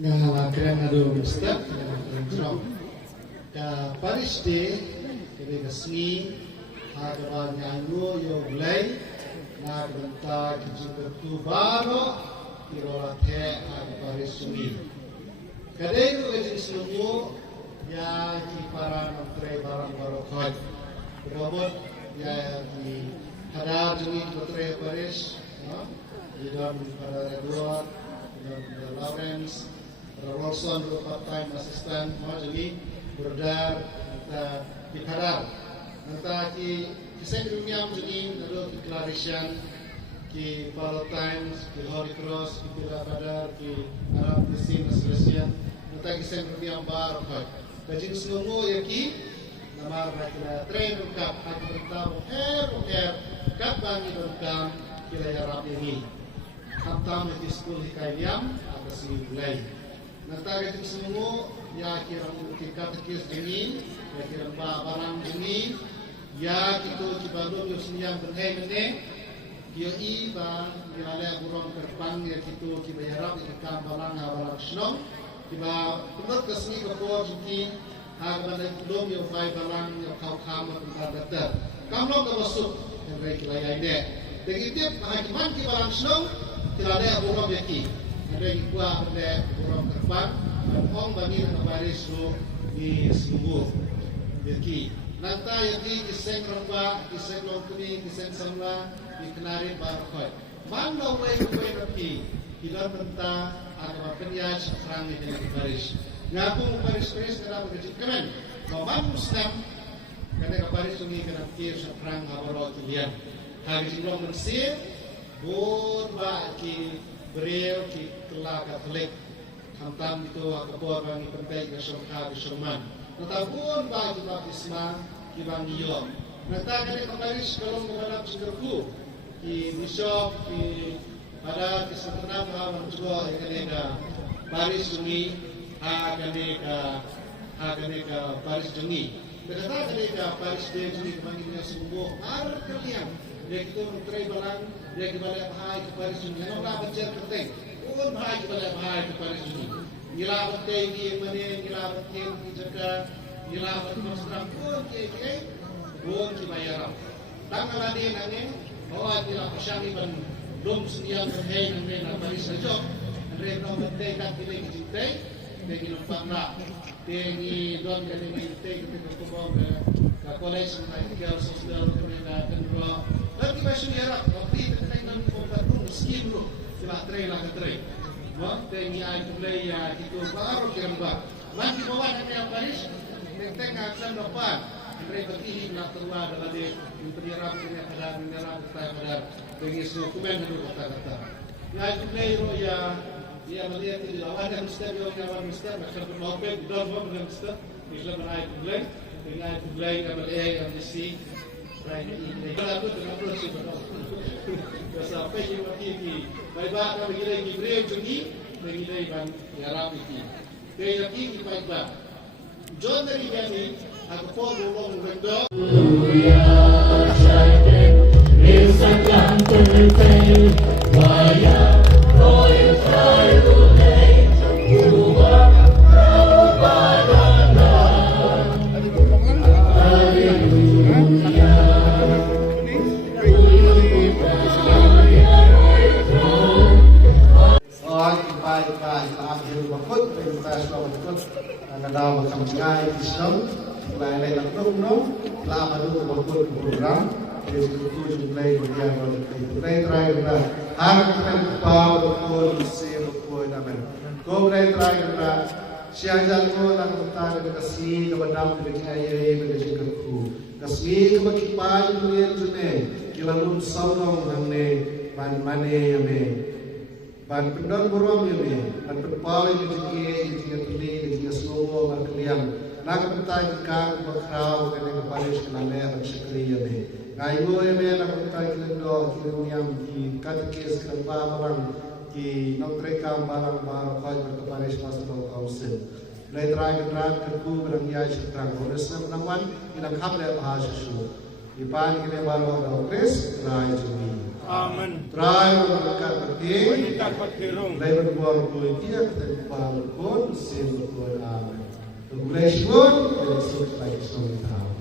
nga kren ado minister kren ka Paris de kebe kasni hagawa nyango yo glay na benta kijito tubaro irola the ag Paris sumi kadai ko kajin slumu ya ki para nantre barang barokot robot ya ki hadar juni putre Paris idon para Edward dan Lawrence Rolson part-time assistant jadi berdar kita dikadar nanti ki kisah dunia jadi lalu declaration ki part-time ki Holy Cross ki Pira Kadar ki Arab Muslim Association nanti kisah dunia baru kan kajin semua ya ki nama mereka train rukap aku beritahu kap bangi rukam kira Arab ini tam di school hikayam ada si mulai nanti kajin semua ya kira kita tekis ini ya kira barang ini ya kita cibadum yo senyam benhe dia iba kira le burung terbang ya kita kibayarap ikam balang balang snom kiba punot kesni kepo jiki hagban dom yo fai balang yo kau kam tempat datar kamlo ke masuk yang kira ide degitip hakiman ki balang snom kira le burung yaki ada ikwa ada burung terbang ong bani na baris ro di sumbu yaki nanta yaki kiseng ramba kiseng lokuni kiseng samla di kenari barkhoi man no way napi hilang benta agama penyaj serang di baris ngaku baris kena begitu kemen man muslim kena baris sungi kena kir serang abaro kilian hari jilong mensir bor ba ki beriau ki kelak katolik hantam itu akabor bang pentai ke syurga di syurman natabun bagi baptisma ki bang yom nata kene kaparis kalau menghadap syurga ki bishop ki pada kesempatan malam juga kene ka baris sungi kene ka baris jungi kata kene ka baris de jungi kemanginya sumbo ar kalian dia kita menteri balang dia kembali bahai ke baris jungi ora baca penting pun bahai kembali ke baris jungi nilawat ni mane nilawat ni jaga nilawat masram pun ke pun dibayar tanggal ni nane bawa nilawat syami ban dom sekian hei nane na baris saja andre no mate kan pilih cintai tengi lumpangla tengi don kan ni tengi ke kubong ka college na ke sosial na kendro lagi masih ya waktu tenang pembantu skim bro sila tray lah tray tengi ay tulay itu baru kiramba mandi bawa na Paris teng akan dapat andre bertih na terwa dalam di penirap punya kadar mineral kadar tengi dokumen dulu kata-kata ya tulay ro ya melihat di lawan yang mesti yo kawan mesti macam berlopet don dengan mesti bisa menaik tulay dengan tulay kalau yang mesti ini kalau dengan proses betul sampai jiwa kiki baik-baik kalau kita Ibrahim jungi begini ban Arab ini kaya kiki baik-baik John dari kami aku pun belum benda Kadang macam ngai Islam, lain-lain nak tahu lama dulu berikut program, jadi itu jumlah yang mulai terakhir dah. Harap kita bawa berikut mesir berikut namen. Kau mulai terakhir dah. Siapa kau nak bertanya dengan kasih kepada dengan ayah dengan jengkelku. Kasih kebakipan dunia dunia. Kita belum saudong dengan mana yang ban pendon borom ini ban penpawi ini juga tuli juga slow ban kalian nak pentai kan berkrau dengan Paris kenal dan sekali ini ngayu ini nak pentai kelendo kirim di katekis kelapa barang di nongtreka barang barang kau Paris masuk council dari terakhir kerku barang dia cerita bonus penaman yang kami bahas itu di pan kita baru ada Chris naik jumi Amen. Try berkat bagi. Wanita patirong. Lay berbuang tuh dia terpal pun sin berbuang amen. Tuh grace pun dari sukai sumtau.